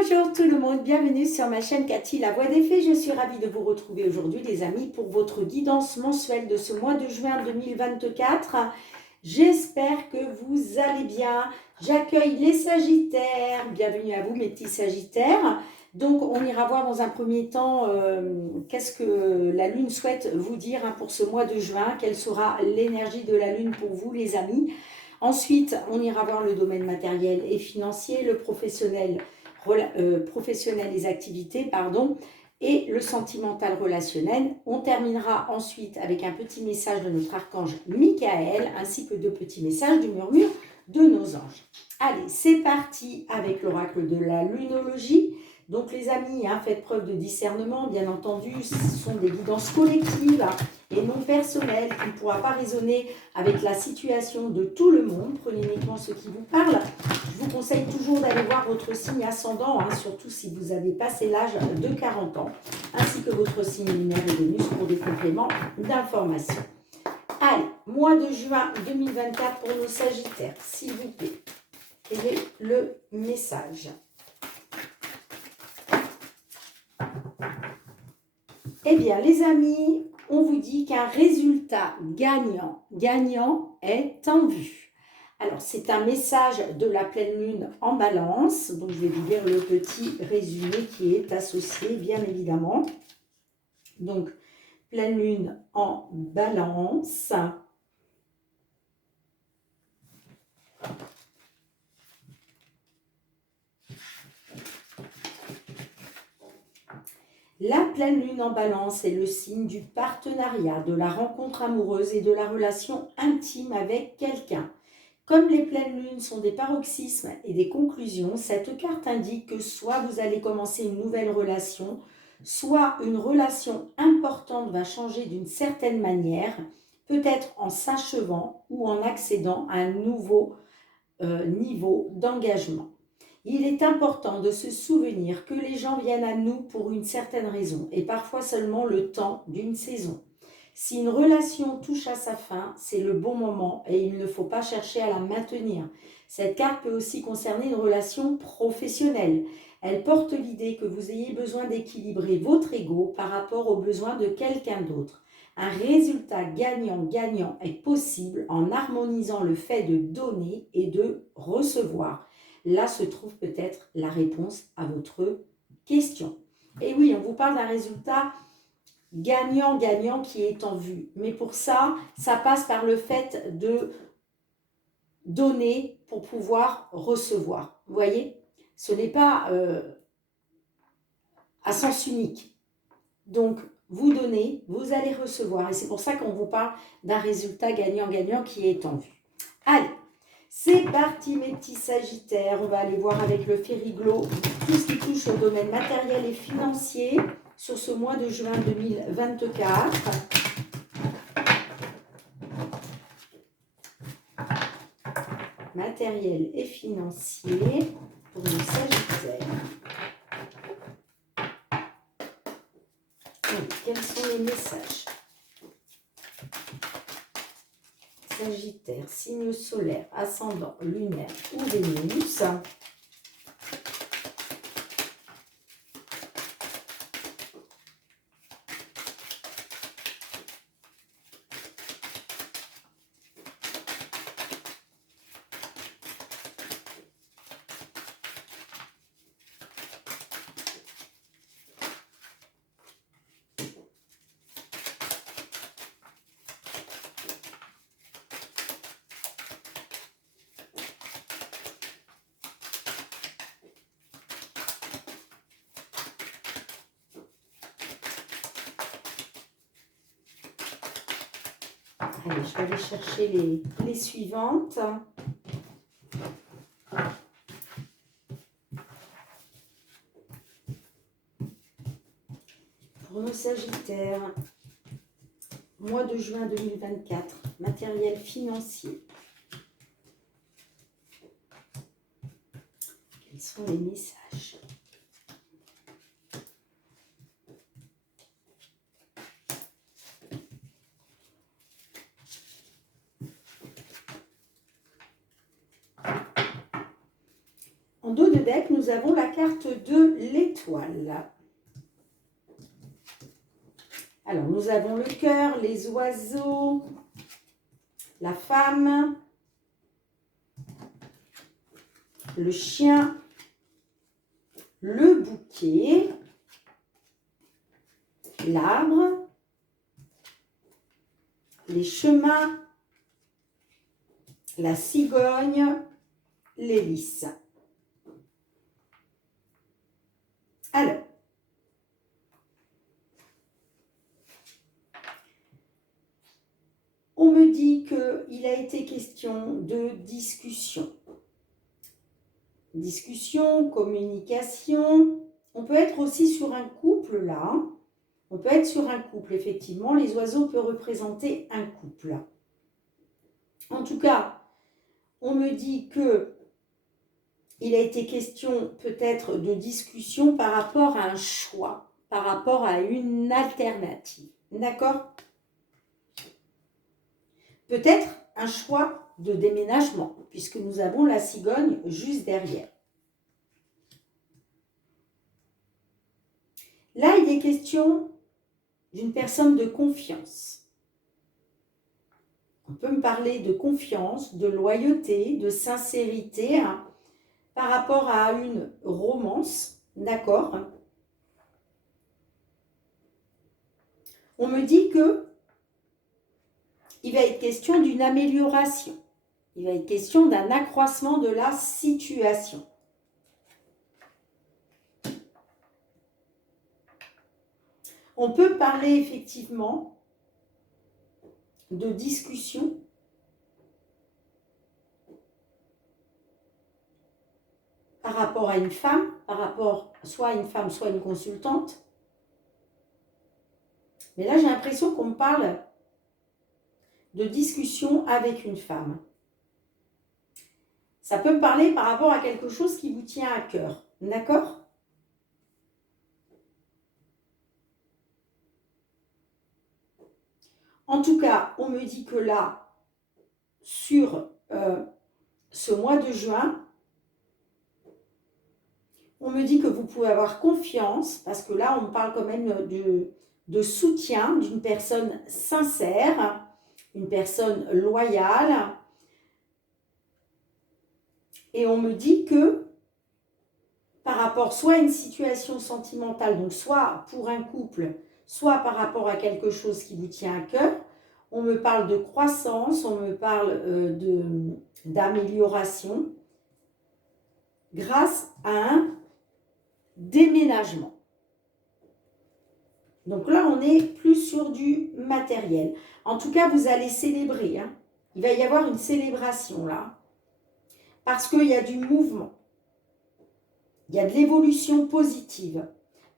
Bonjour tout le monde, bienvenue sur ma chaîne Cathy, la voix des fées. Je suis ravie de vous retrouver aujourd'hui les amis pour votre guidance mensuelle de ce mois de juin 2024. J'espère que vous allez bien. J'accueille les Sagittaires. Bienvenue à vous mes petits Sagittaires. Donc on ira voir dans un premier temps qu'est-ce que la Lune souhaite vous dire pour ce mois de juin. Quelle sera l'énergie de la Lune pour vous les amis. Ensuite, on ira voir le domaine matériel et financier, le professionnel, les activités, pardon, et le sentimental relationnel. On terminera ensuite avec un petit message de notre archange Michael, ainsi que deux petits messages du murmure de nos anges. Allez, c'est parti avec l'oracle de la lunologie. Donc les amis, faites preuve de discernement, bien entendu, ce sont des guidances collectives et non personnelles qui ne pourra pas résonner avec la situation de tout le monde. Prenez uniquement ce qui vous parle. Je vous conseille toujours d'aller voir votre signe ascendant, surtout si vous avez passé l'âge de 40 ans, ainsi que votre signe lunaire et Vénus pour des compléments d'information. Allez, mois de juin 2024 pour nos Sagittaires, s'il vous plaît. Quel est le message ? Eh bien, les amis, on vous dit qu'un résultat gagnant est en vue. Alors, c'est un message de la pleine lune en balance. Donc, je vais vous lire le petit résumé qui est associé, bien évidemment. Donc, pleine lune en balance. La pleine lune en balance est le signe du partenariat, de la rencontre amoureuse et de la relation intime avec quelqu'un. Comme les pleines lunes sont des paroxysmes et des conclusions, cette carte indique que soit vous allez commencer une nouvelle relation, soit une relation importante va changer d'une certaine manière, peut-être en s'achevant ou en accédant à un nouveau niveau d'engagement. Il est important de se souvenir que les gens viennent à nous pour une certaine raison et parfois seulement le temps d'une saison. Si une relation touche à sa fin, c'est le bon moment et il ne faut pas chercher à la maintenir. Cette carte peut aussi concerner une relation professionnelle. Elle porte l'idée que vous ayez besoin d'équilibrer votre ego par rapport aux besoins de quelqu'un d'autre. Un résultat gagnant-gagnant est possible en harmonisant le fait de donner et de recevoir. Là se trouve peut-être la réponse à votre question. Et oui, on vous parle d'un résultat gagnant qui est en vue. Mais pour ça, ça passe par le fait de donner pour pouvoir recevoir. Vous voyez ? Ce n'est pas à sens unique. Donc, vous donnez, vous allez recevoir. Et c'est pour ça qu'on vous parle d'un résultat gagnant qui est en vue. Allez, c'est parti mes petits Sagittaires. On va aller voir avec le Fériglo tout ce qui touche au domaine matériel et financier sur ce mois de juin 2024. Matériel et financier pour les Sagittaires. Quels sont les messages ? Sagittaire, signe solaire, ascendant, lunaire ou Vénus. Allez, je vais aller chercher les suivantes. Pour nos Sagittaires, mois de juin 2024, matériel financier. Quels sont les messages ? En dos de deck, nous avons la carte de l'étoile. Alors, nous avons le cœur, les oiseaux, la femme, le chien, le bouquet, l'arbre, les chemins, la cigogne, l'hélice. Alors, on me dit qu'il a été question de discussion. Discussion, communication. On peut être aussi sur un couple là. On peut être sur un couple, effectivement. Les oiseaux peuvent représenter un couple. En tout cas, on me dit que il a été question peut-être de discussion par rapport à un choix, par rapport à une alternative. D'accord ? Peut-être un choix de déménagement, puisque nous avons la cigogne juste derrière. Là, il est question d'une personne de confiance. On peut me parler de confiance, de loyauté, de sincérité, hein, par rapport à une romance, d'accord ? On me dit que il va être question d'une amélioration. Il va être question d'un accroissement de la situation. On peut parler effectivement de discussion par rapport à une femme, par rapport soit à une femme, soit à une consultante. Mais là, j'ai l'impression qu'on me parle de discussion avec une femme. Ça peut me parler par rapport à quelque chose qui vous tient à cœur. D'accord ? En tout cas, on me dit que là, sur ce mois de juin, on me dit que vous pouvez avoir confiance, parce que là, on me parle quand même de soutien d'une personne sincère, une personne loyale. Et on me dit que par rapport soit à une situation sentimentale, donc soit pour un couple, soit par rapport à quelque chose qui vous tient à cœur, on me parle de croissance, on me parle d'amélioration grâce à un déménagement. Donc là, on est plus sur du matériel. En tout cas, vous allez célébrer. Hein. Il va y avoir une célébration là. Parce qu'il y a du mouvement. Il y a de l'évolution positive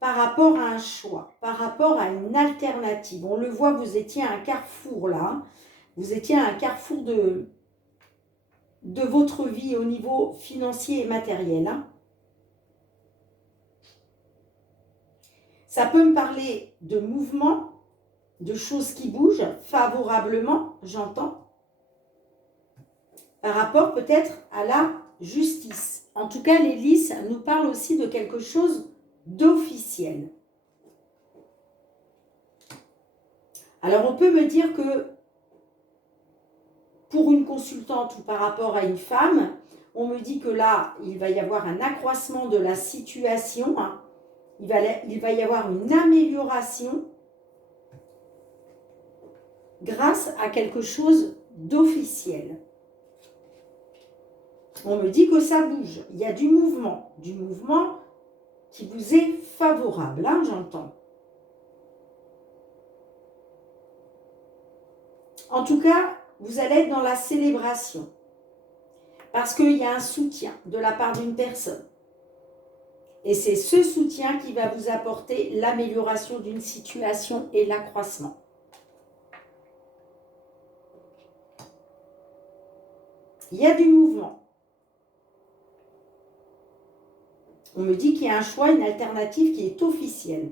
par rapport à un choix, par rapport à une alternative. On le voit, vous étiez à un carrefour là. Vous étiez à un carrefour de votre vie au niveau financier et matériel. Hein. Ça peut me parler de mouvement, de choses qui bougent favorablement, j'entends, par rapport peut-être à la justice. En tout cas, l'hélice nous parle aussi de quelque chose d'officiel. Alors, on peut me dire que pour une consultante ou par rapport à une femme, on me dit que là, il va y avoir un accroissement de la situation, hein. Il va y avoir une amélioration grâce à quelque chose d'officiel. On me dit que ça bouge, il y a du mouvement qui vous est favorable, hein, j'entends. En tout cas, vous allez être dans la célébration parce qu'il y a un soutien de la part d'une personne. Et c'est ce soutien qui va vous apporter l'amélioration d'une situation et l'accroissement. Il y a du mouvement. On me dit qu'il y a un choix, une alternative qui est officielle.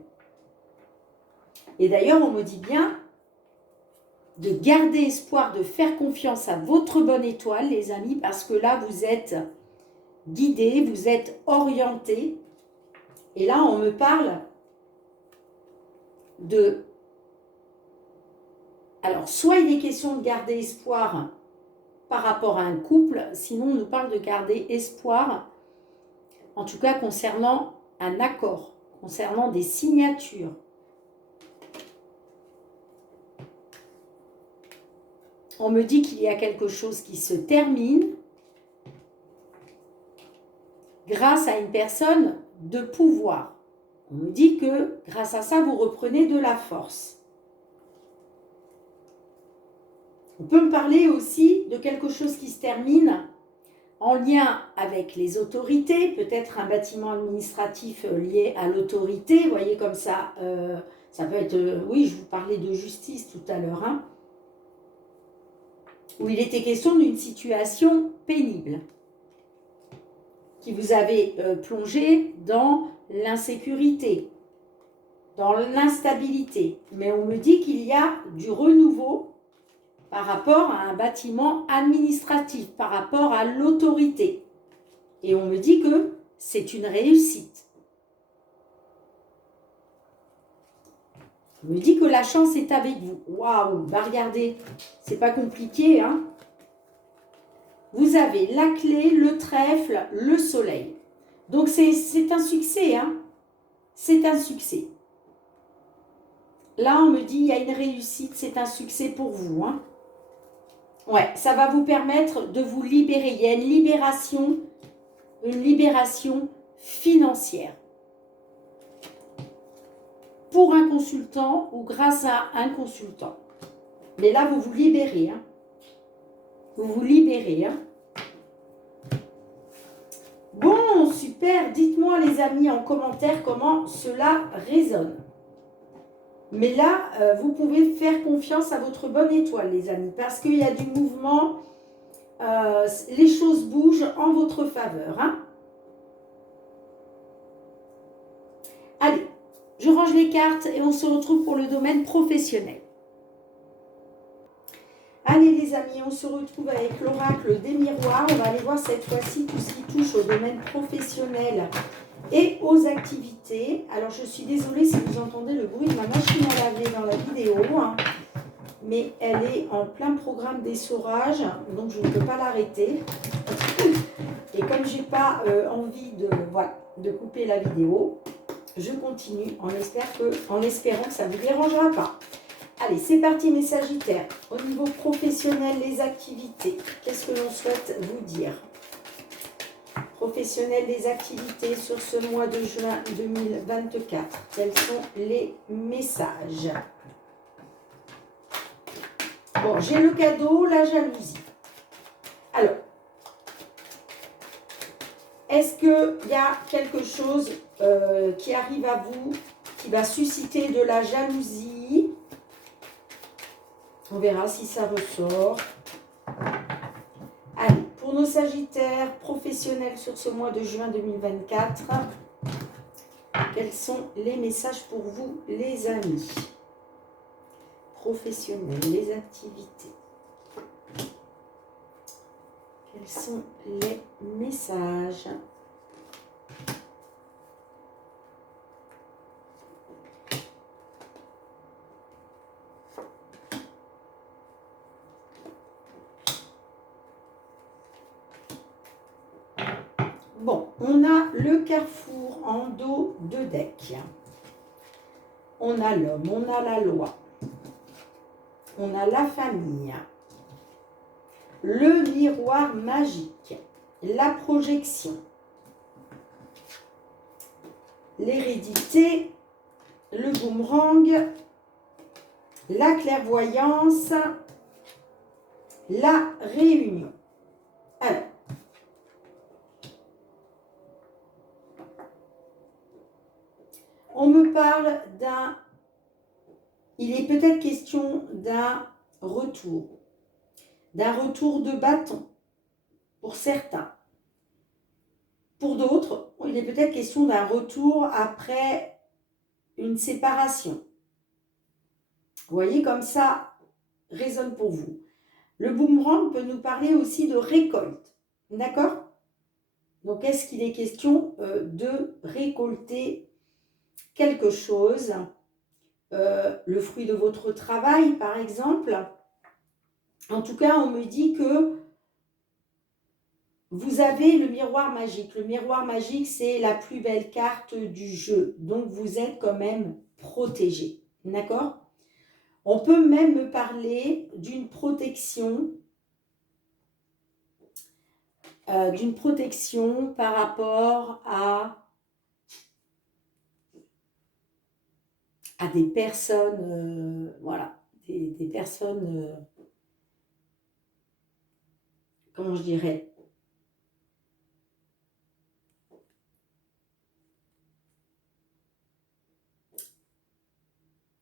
Et d'ailleurs, on me dit bien de garder espoir, de faire confiance à votre bonne étoile, les amis, parce que là, vous êtes guidé, vous êtes orienté. Et là, on me parle de... Alors, soit il est question de garder espoir par rapport à un couple, sinon on nous parle de garder espoir, en tout cas concernant un accord, concernant des signatures. On me dit qu'il y a quelque chose qui se termine grâce à une personne de pouvoir. On me dit que grâce à ça, vous reprenez de la force. On peut me parler aussi de quelque chose qui se termine en lien avec les autorités, peut-être un bâtiment administratif lié à l'autorité. Vous voyez comme ça, ça peut être... oui, je vous parlais de justice tout à l'heure, hein, où il était question d'une situation pénible qui vous avait plongé dans l'insécurité, dans l'instabilité. Mais on me dit qu'il y a du renouveau par rapport à un bâtiment administratif, par rapport à l'autorité. Et on me dit que c'est une réussite. On me dit que la chance est avec vous. Waouh, bah regardez, c'est pas compliqué, hein. Vous avez la clé, le trèfle, le soleil. Donc c'est un succès, hein. C'est un succès. Là, on me dit, il y a une réussite, c'est un succès pour vous, hein. Ouais, ça va vous permettre de vous libérer. Il y a une libération financière. Pour un consultant ou grâce à un consultant. Mais là, vous vous libérez, hein. Vous vous libérez, hein. Bon, super. Dites-moi, les amis, en commentaire, comment cela résonne. Mais là, vous pouvez faire confiance à votre bonne étoile, les amis, parce qu'il y a du mouvement, les choses bougent en votre faveur, hein. Allez, je range les cartes et on se retrouve pour le domaine professionnel. Allez les amis, on se retrouve avec l'oracle des miroirs. On va aller voir cette fois-ci tout ce qui touche au domaine professionnel et aux activités. Alors je suis désolée si vous entendez le bruit de ma machine à laver dans la vidéo, hein, mais elle est en plein programme d'essorage, donc je ne peux pas l'arrêter. Et comme j'ai pas envie de couper la vidéo, je continue en espérant que ça ne vous dérangera pas. Allez, c'est parti mes Sagittaires. Au niveau professionnel, les activités, qu'est-ce que l'on souhaite vous dire? Professionnel, les activités sur ce mois de juin 2024. Quels sont les messages? Bon, j'ai le cadeau, la jalousie. Alors, est-ce qu'il y a quelque chose qui arrive à vous, qui va susciter de la jalousie? On verra si ça ressort. Allez, pour nos Sagittaires professionnels sur ce mois de juin 2024, quels sont les messages pour vous, les amis? Professionnels, les activités. Quels sont les messages? Bon, on a le carrefour en dos de deck. On a l'homme, on a la loi. On a la famille. Le miroir magique. La projection. L'hérédité. Le boomerang. La clairvoyance. La réunion. Alors. On me parle d'un... Il est peut-être question d'un retour de bâton pour certains. Pour d'autres, il est peut-être question d'un retour après une séparation. Vous voyez, comme ça résonne pour vous. Le boomerang peut nous parler aussi de récolte, d'accord? Donc, est-ce qu'il est question de récolter quelque chose, le fruit de votre travail, par exemple? En tout cas, on me dit que vous avez le miroir magique. Le miroir magique, c'est la plus belle carte du jeu. Donc, vous êtes quand même protégé. D'accord? On peut même me parler d'une protection par rapport à des personnes, voilà, des personnes, comment je dirais,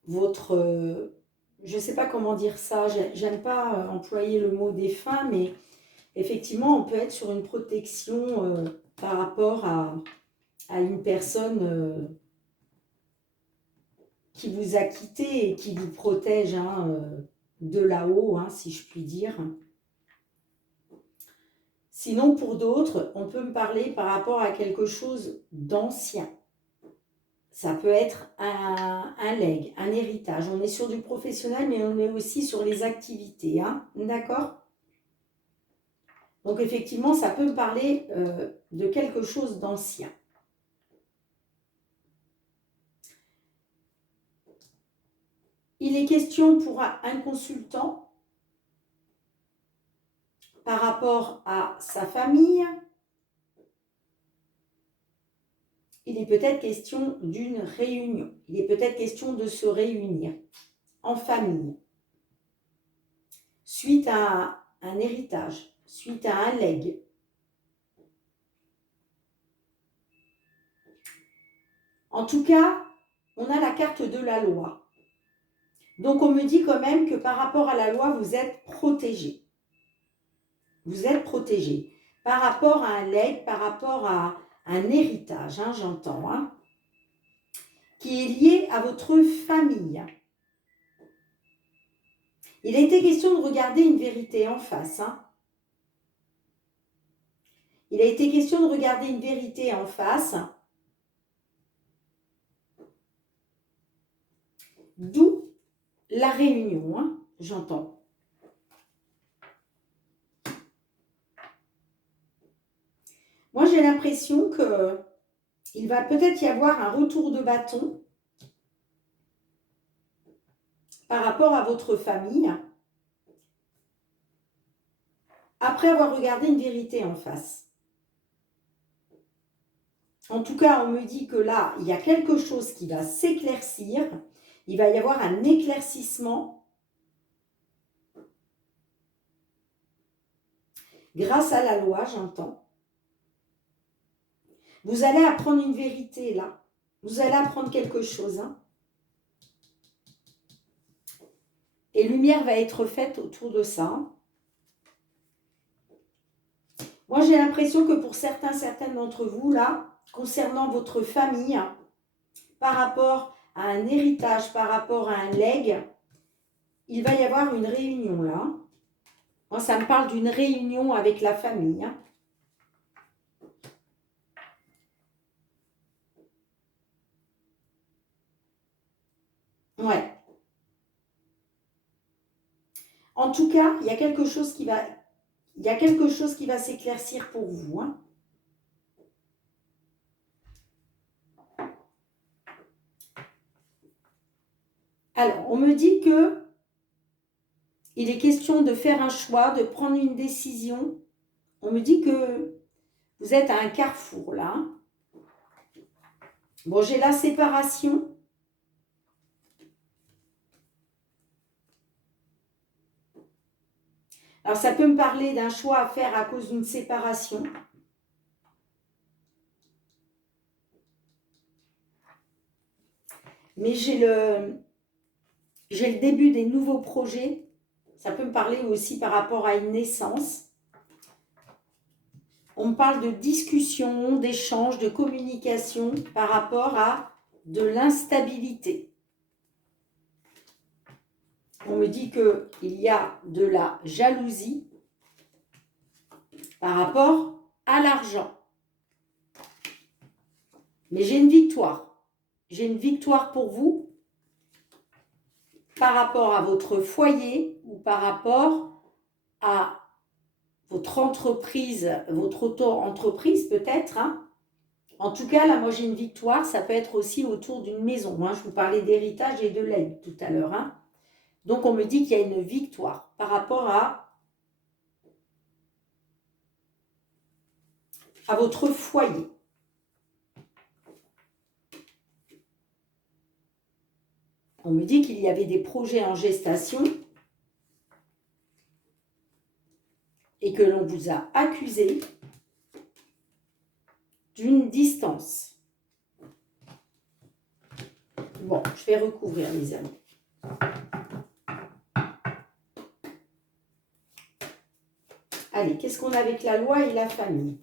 je ne sais pas comment dire ça, j'aime pas employer le mot défunt, mais effectivement, on peut être sur une protection par rapport à une personne qui vous a quitté et qui vous protège de là-haut, si je puis dire. Sinon, pour d'autres, on peut me parler par rapport à quelque chose d'ancien. Ça peut être un legs, un héritage. On est sur du professionnel, mais on est aussi sur les activités. D'accord? Donc, effectivement, ça peut me parler de quelque chose d'ancien. Il est question pour un consultant par rapport à sa famille. Il est peut-être question d'une réunion. Il est peut-être question de se réunir en famille, suite à un héritage, suite à un legs. En tout cas, on a la carte de la loi. Donc, on me dit quand même que par rapport à la loi, vous êtes protégé. Vous êtes protégé. Par rapport à un legs, par rapport à un héritage, j'entends, qui est lié à votre famille. Il a été question de regarder une vérité en face. Il a été question de regarder une vérité en face. D'où la réunion, j'entends. Moi, j'ai l'impression qu'il va peut-être y avoir un retour de bâton par rapport à votre famille après avoir regardé une vérité en face. En tout cas, on me dit que là, il y a quelque chose qui va s'éclaircir. Il va y avoir un éclaircissement grâce à la loi, j'entends. Vous allez apprendre une vérité là. Vous allez apprendre quelque chose. Et lumière va être faite autour de ça. Moi, j'ai l'impression que pour certaines d'entre vous, là, concernant votre famille, par rapport à un héritage, par rapport à un legs, il va y avoir une réunion là. Moi, ça me parle d'une réunion avec la famille. Ouais. En tout cas, il y a quelque chose qui va s'éclaircir pour vous. Alors, on me dit que il est question de faire un choix, de prendre une décision. On me dit que vous êtes à un carrefour là. Bon, j'ai la séparation. Alors, ça peut me parler d'un choix à faire à cause d'une séparation. Mais j'ai le début des nouveaux projets. Ça peut me parler aussi par rapport à une naissance. On me parle de discussion, d'échange, de communication par rapport à de l'instabilité. On me dit qu'il y a de la jalousie par rapport à l'argent. Mais j'ai une victoire. J'ai une victoire pour vous par rapport à votre foyer ou par rapport à votre entreprise, votre auto-entreprise peut-être. Hein. En tout cas, là, moi, j'ai une victoire. Ça peut être aussi autour d'une maison. Moi, je vous parlais d'héritage et de legs tout à l'heure. Hein. Donc, on me dit qu'il y a une victoire par rapport à votre foyer. On me dit qu'il y avait des projets en gestation et que l'on vous a accusé d'une distance. Bon, je vais recouvrir les amis. Allez, qu'est-ce qu'on a avec la loi et la famille?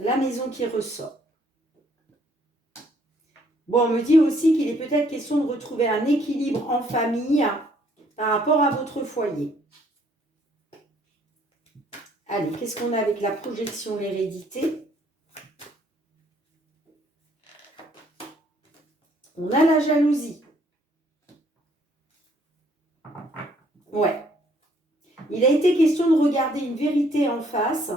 La maison qui ressort. Bon, on me dit aussi qu'il est peut-être question de retrouver un équilibre en famille par rapport à votre foyer. Allez, qu'est-ce qu'on a avec la projection, l'hérédité? On a la jalousie. Ouais. Il a été question de regarder une vérité en face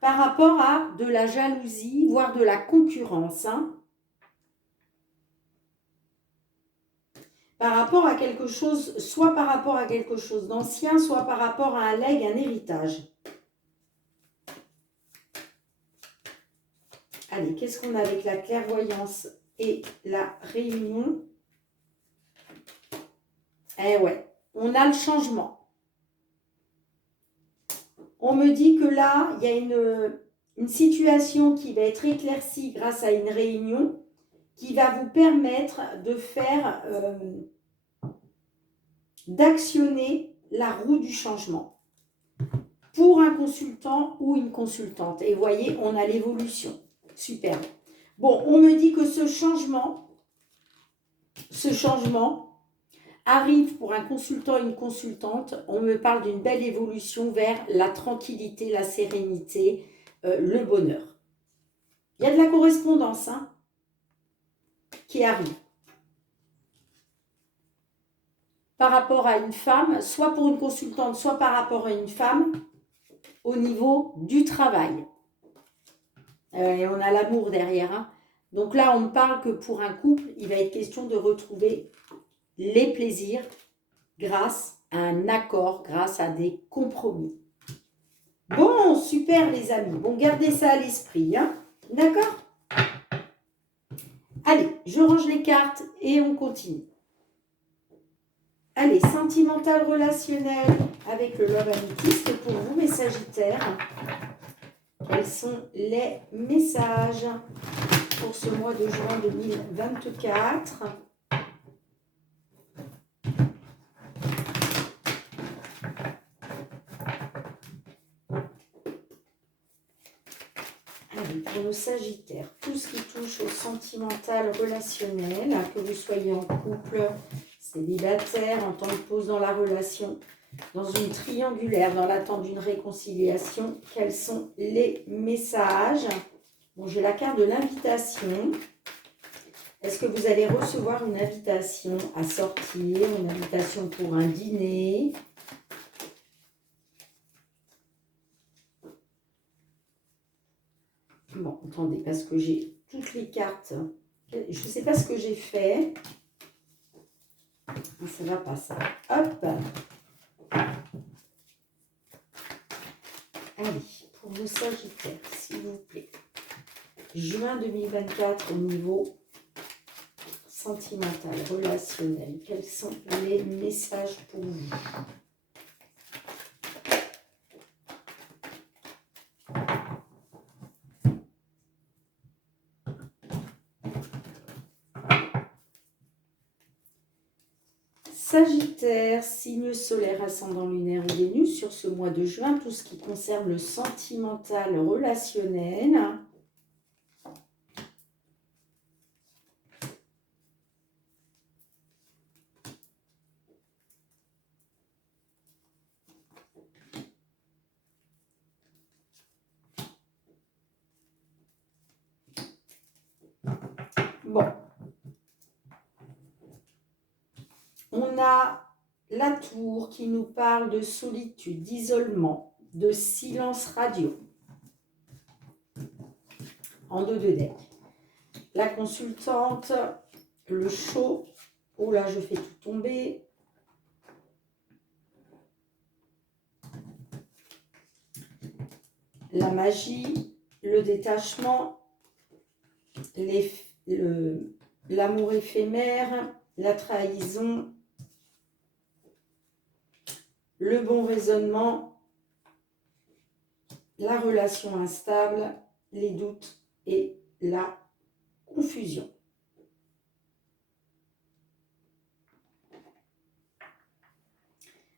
par rapport à de la jalousie, voire de la concurrence. Hein. Par rapport à quelque chose, soit par rapport à quelque chose d'ancien, soit par rapport à un legs, un héritage. Allez, qu'est-ce qu'on a avec la clairvoyance et la réunion? Eh ouais, on a le changement. On me dit que là, il y a une situation qui va être éclaircie grâce à une réunion qui va vous permettre de faire, d'actionner la roue du changement pour un consultant ou une consultante. Et vous voyez, on a l'évolution. Super. Bon, on me dit que ce changement arrive pour un consultant et une consultante. On me parle d'une belle évolution vers la tranquillité, la sérénité, le bonheur. Il y a de la correspondance hein, qui arrive. Par rapport à une femme, soit pour une consultante, soit par rapport à une femme, au niveau du travail. Et on a l'amour derrière. Hein. Donc là, on me parle que pour un couple, il va être question de retrouver les plaisirs grâce à un accord, grâce à des compromis. Bon, super les amis. Bon, gardez ça à l'esprit. Hein. D'accord? Allez, je range les cartes et on continue. Allez, sentimental relationnel avec le Love Amethyst pour vous, mes Sagittaires. Quels sont les messages pour ce mois de juin 2024? Allez, pour nos Sagittaires, tout ce qui touche au sentimental relationnel, que vous soyez en couple, célibataire, en temps de pause dans la relation, dans une triangulaire, dans l'attente d'une réconciliation, quels sont les messages? Bon, j'ai la carte de l'invitation. Est-ce que vous allez recevoir une invitation à sortir, une invitation pour un dîner? Bon, attendez, parce que j'ai toutes les cartes. Je ne sais pas ce que j'ai fait. Ça ne va pas, ça. Hop. Allez, pour vos Sagittaires, s'il vous plaît. Juin 2024 au niveau sentimental, relationnel. Quels sont les messages pour vous? Sagittaire, signe solaire, ascendant lunaire ou Vénus, sur ce mois de juin, tout ce qui concerne le sentimental relationnel. Bon. On a la tour qui nous parle de solitude, d'isolement, de silence radio. En 2 de deck. La consultante, le show. Oh là, je fais tout tomber. La magie, le détachement, l'amour éphémère, la trahison, le bon raisonnement, la relation instable, les doutes et la confusion.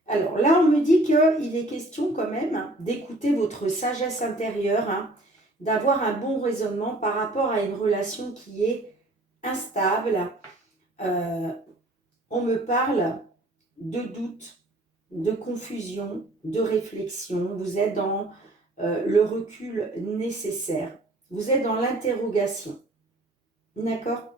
Alors là, on me dit qu'il est question quand même d'écouter votre sagesse intérieure, hein, d'avoir un bon raisonnement par rapport à une relation qui est instable. On me parle de doute, de confusion, de réflexion. Vous êtes dans le recul nécessaire. Vous êtes dans l'interrogation. D'accord?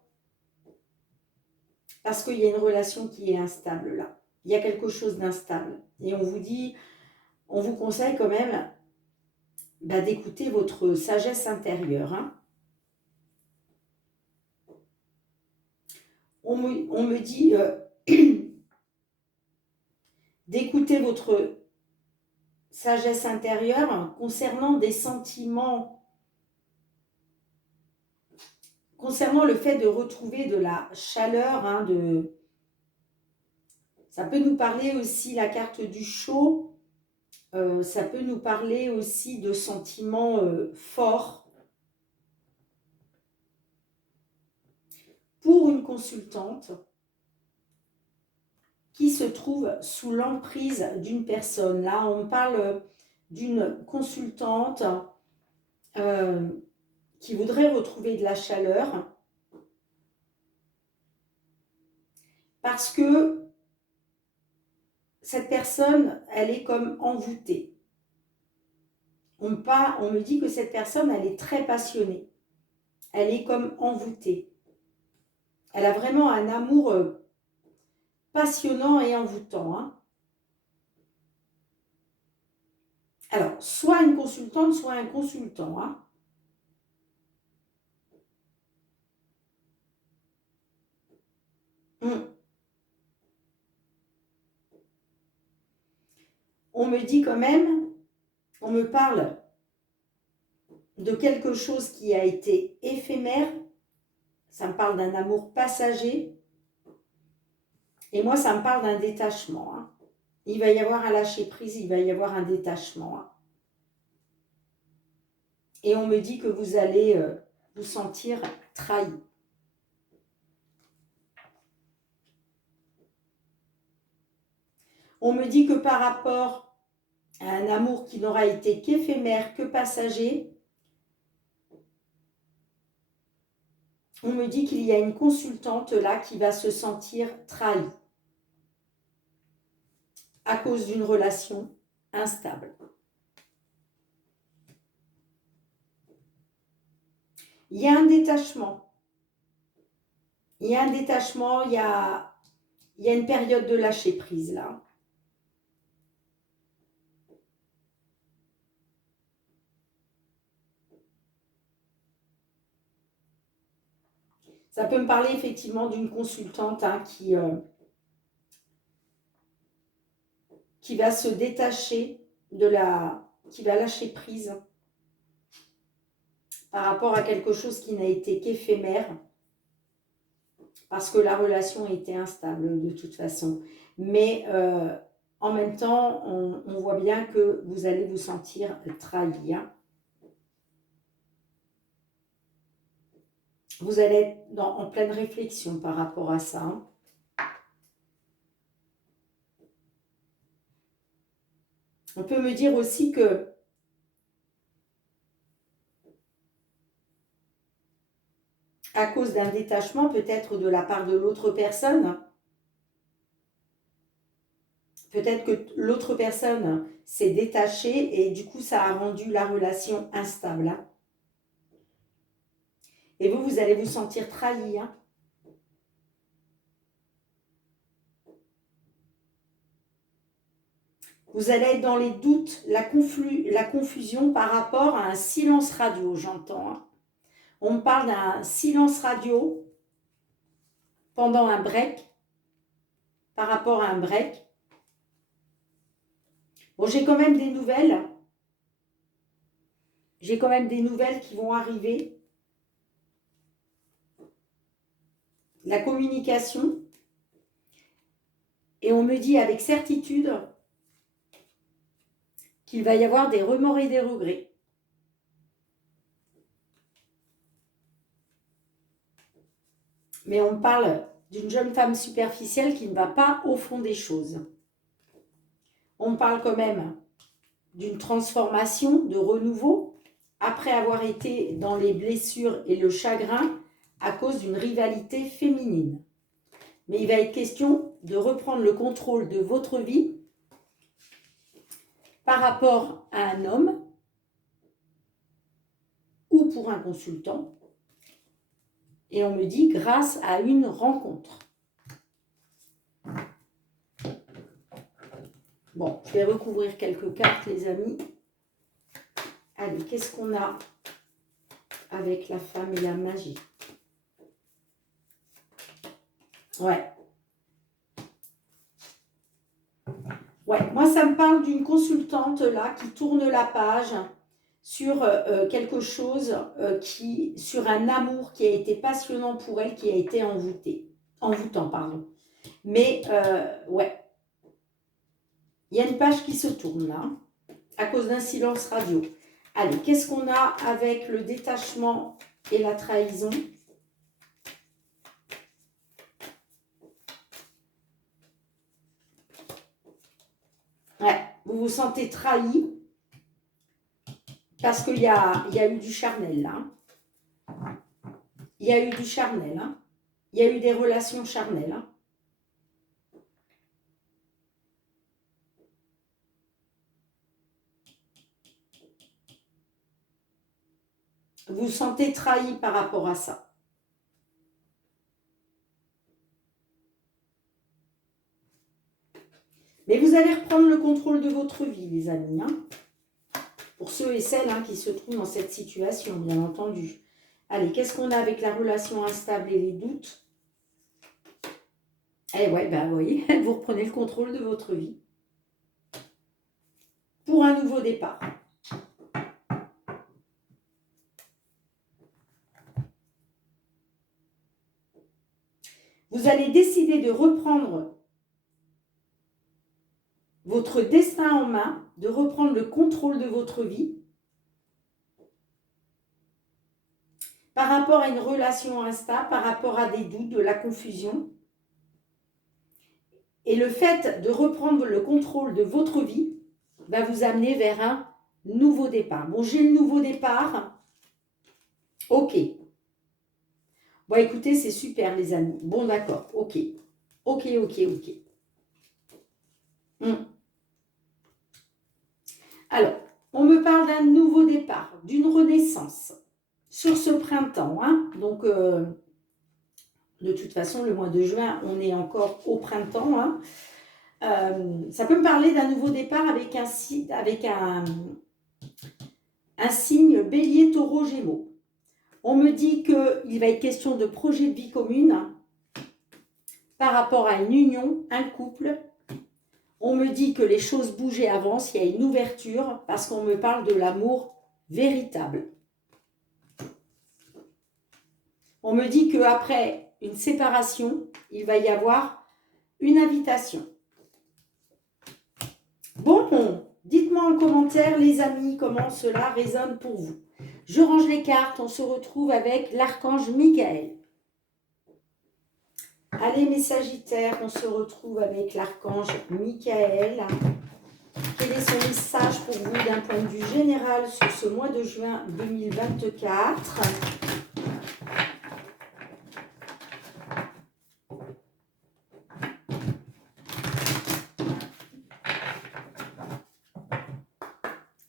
Parce qu'il y a une relation qui est instable là. Il y a quelque chose d'instable. Et on vous dit, on vous conseille quand même d'écouter votre sagesse intérieure. Hein. On me dit d'écouter votre sagesse intérieure concernant des sentiments, concernant le fait de retrouver de la chaleur, hein, ça peut nous parler aussi, la carte du show, ça peut nous parler aussi de sentiments forts. Pour une consultante qui se trouve sous l'emprise d'une personne. Là, on parle d'une consultante qui voudrait retrouver de la chaleur parce que cette personne, elle est comme envoûtée. On me dit que cette personne, elle est très passionnée. Elle est comme envoûtée. Elle a vraiment un amour passionnant et envoûtant. Hein. Alors, soit une consultante, soit un consultant. Hein. On me dit quand même, on me parle de quelque chose qui a été éphémère. Ça me parle d'un amour passager. Et moi, ça me parle d'un détachement. Hein. Il va y avoir un lâcher-prise, il va y avoir un détachement. Hein. Et on me dit que vous allez vous sentir trahi. On me dit que par rapport à un amour qui n'aura été qu'éphémère, que passager, on me dit qu'il y a une consultante là qui va se sentir trahie à cause d'une relation instable. Il y a un détachement. Il y a un détachement, il y a une période de lâcher prise là. Ça peut me parler effectivement d'une consultante hein, qui va se détacher qui va lâcher prise par rapport à quelque chose qui n'a été qu'éphémère parce que la relation était instable de toute façon. Mais en même temps, on voit bien que vous allez vous sentir trahi. Hein. Vous allez être en pleine réflexion par rapport à ça. Hein. On peut me dire aussi que à cause d'un détachement, peut-être de la part de l'autre personne, peut-être que l'autre personne s'est détachée et du coup, ça a rendu la relation instable. Hein. Et vous, vous allez vous sentir trahi, hein. Vous allez être dans les doutes, la confusion par rapport à un silence radio, j'entends, hein. On me parle d'un silence radio pendant un break, par rapport à un break. Bon, j'ai quand même des nouvelles. J'ai quand même des nouvelles qui vont arriver. La communication. Et on me dit avec certitude qu'il va y avoir des remords et des regrets. Mais on me parle d'une jeune femme superficielle qui ne va pas au fond des choses. On me parle quand même d'une transformation, de renouveau, après avoir été dans les blessures et le chagrin à cause d'une rivalité féminine. Mais il va être question de reprendre le contrôle de votre vie par rapport à un homme ou pour un consultant. Et on me dit grâce à une rencontre. Bon, je vais recouvrir quelques cartes, les amis. Allez, qu'est-ce qu'on a avec la femme et la magie? Ouais. Ouais, moi, ça me parle d'une consultante, là, qui tourne la page sur quelque chose, sur un amour qui a été passionnant pour elle, qui a été envoûtant, pardon. Mais, ouais. Il y a une page qui se tourne, là, à cause d'un silence radio. Allez, qu'est-ce qu'on a avec le détachement et la trahison? Ouais, vous vous sentez trahi parce qu'il y a eu du charnel, là. Il y a eu du charnel, hein. Il y a eu des relations charnelles, hein. Vous vous sentez trahi par rapport à ça. Mais vous allez reprendre le contrôle de votre vie, les amis, hein. Pour ceux et celles, hein, qui se trouvent dans cette situation, bien entendu. Allez, qu'est-ce qu'on a avec la relation instable et les doutes? Eh ouais, ben vous voyez, vous reprenez le contrôle de votre vie. Pour un nouveau départ. Vous allez décider de reprendre votre destin en main, de reprendre le contrôle de votre vie par rapport à une relation instable, par rapport à des doutes, de la confusion. Et le fait de reprendre le contrôle de votre vie va vous amener vers un nouveau départ. Bon, j'ai le nouveau départ. Ok. Bon, écoutez, c'est super, les amis. Bon, d'accord. Ok. Ok. Alors, on me parle d'un nouveau départ, d'une renaissance sur ce printemps, hein. Donc, de toute façon, le mois de juin, on est encore au printemps, hein. Ça peut me parler d'un nouveau départ avec un signe bélier, taureau, gémeaux. On me dit qu'il va être question de projet de vie commune par rapport à une union, un couple. On me dit que les choses bougent et avancent, il y a une ouverture parce qu'on me parle de l'amour véritable. On me dit qu'après une séparation, il va y avoir une invitation. Bon, dites-moi en commentaire, les amis, comment cela résonne pour vous. Je range les cartes, on se retrouve avec l'archange Michael. Allez, mes sagittaires, on se retrouve avec l'archange Michael. Quel est son message pour vous d'un point de vue général sur ce mois de juin 2024 ?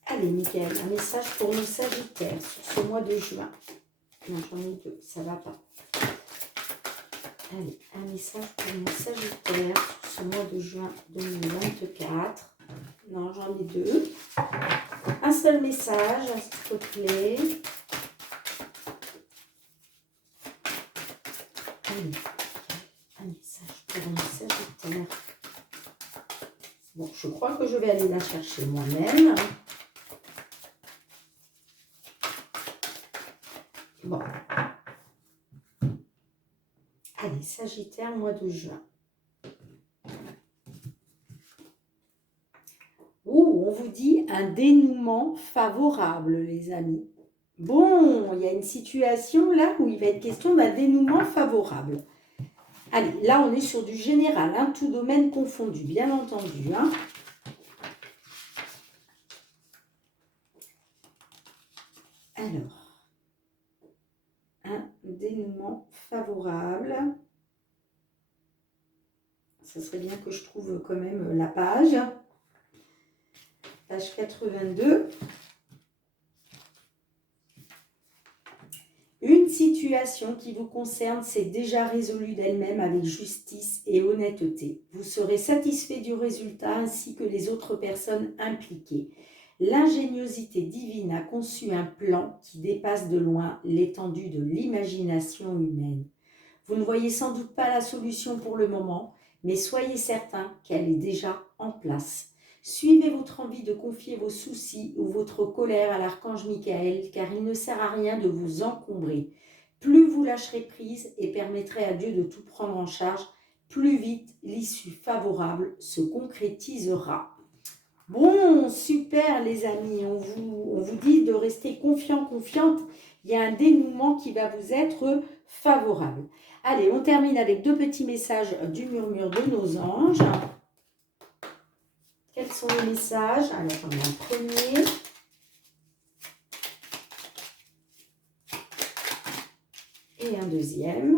Allez, Michael, un message pour nos sagittaires sur ce mois de juin. Non, j'en ai deux, ça va pas. Allez, un message pour mon Sagittaire sur ce mois de juin 2024. Non, j'en ai deux. Un seul message, s'il te plaît. Allez, un message pour mon Sagittaire. Bon, je crois que je vais aller la chercher moi-même. Bon. Allez, Sagittaire, mois de juin. Oh, on vous dit un dénouement favorable, les amis. Bon, il y a une situation là où il va être question d'un dénouement favorable. Allez, là, on est sur du général, hein, tout domaine confondu, bien entendu. Hein. Alors, un dénouement favorable. Ça serait bien que je trouve quand même la page. Page 82. Une situation qui vous concerne s'est déjà résolue d'elle-même avec justice et honnêteté. Vous serez satisfait du résultat ainsi que les autres personnes impliquées. L'ingéniosité divine a conçu un plan qui dépasse de loin l'étendue de l'imagination humaine. Vous ne voyez sans doute pas la solution pour le moment, mais soyez certain qu'elle est déjà en place. Suivez votre envie de confier vos soucis ou votre colère à l'archange Michael, car il ne sert à rien de vous encombrer. Plus vous lâcherez prise et permettrez à Dieu de tout prendre en charge, plus vite l'issue favorable se concrétisera. Bon, super les amis, on vous dit de rester confiant, confiante. Il y a un dénouement qui va vous être favorable. Allez, on termine avec deux petits messages du murmure de nos anges. Quels sont les messages? Alors, on a un premier. Et un deuxième.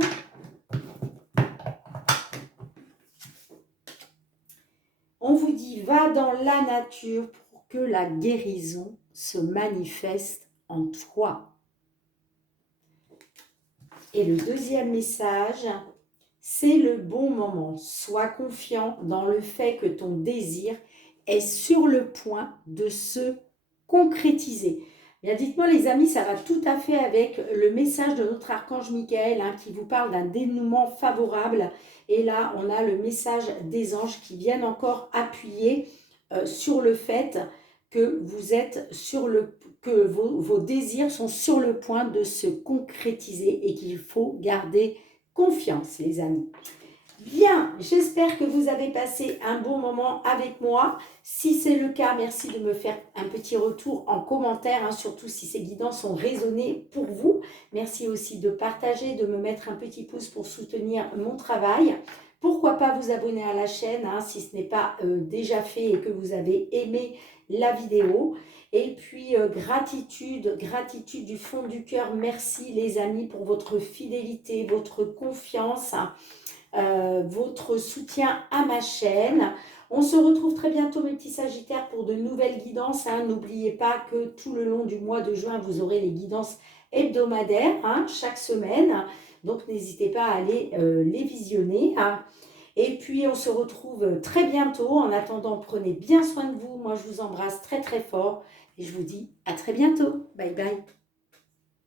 On vous dit, va dans la nature pour que la guérison se manifeste en toi. Et le deuxième message, c'est le bon moment. Sois confiant dans le fait que ton désir est sur le point de se concrétiser. Bien, dites-moi les amis, ça va tout à fait avec le message de notre archange Michael hein, qui vous parle d'un dénouement favorable. Et là, on a le message des anges qui viennent encore appuyer sur le fait que vous êtes sur le que vos désirs sont sur le point de se concrétiser et qu'il faut garder confiance, les amis. Bien, j'espère que vous avez passé un bon moment avec moi. Si c'est le cas, merci de me faire un petit retour en commentaire, hein, surtout si ces guidances sont raisonnées pour vous. Merci aussi de partager, de me mettre un petit pouce pour soutenir mon travail. Pourquoi pas vous abonner à la chaîne hein, si ce n'est pas déjà fait et que vous avez aimé la vidéo. Et puis, gratitude du fond du cœur. Merci les amis pour votre fidélité, votre confiance. Votre soutien à ma chaîne. On se retrouve très bientôt mes petits sagittaires pour de nouvelles guidances. Hein. N'oubliez pas que tout le long du mois de juin, vous aurez les guidances hebdomadaires hein, chaque semaine. Donc n'hésitez pas à aller les visionner. Hein. Et puis on se retrouve très bientôt. En attendant, prenez bien soin de vous. Moi je vous embrasse très très fort et je vous dis à très bientôt. Bye bye.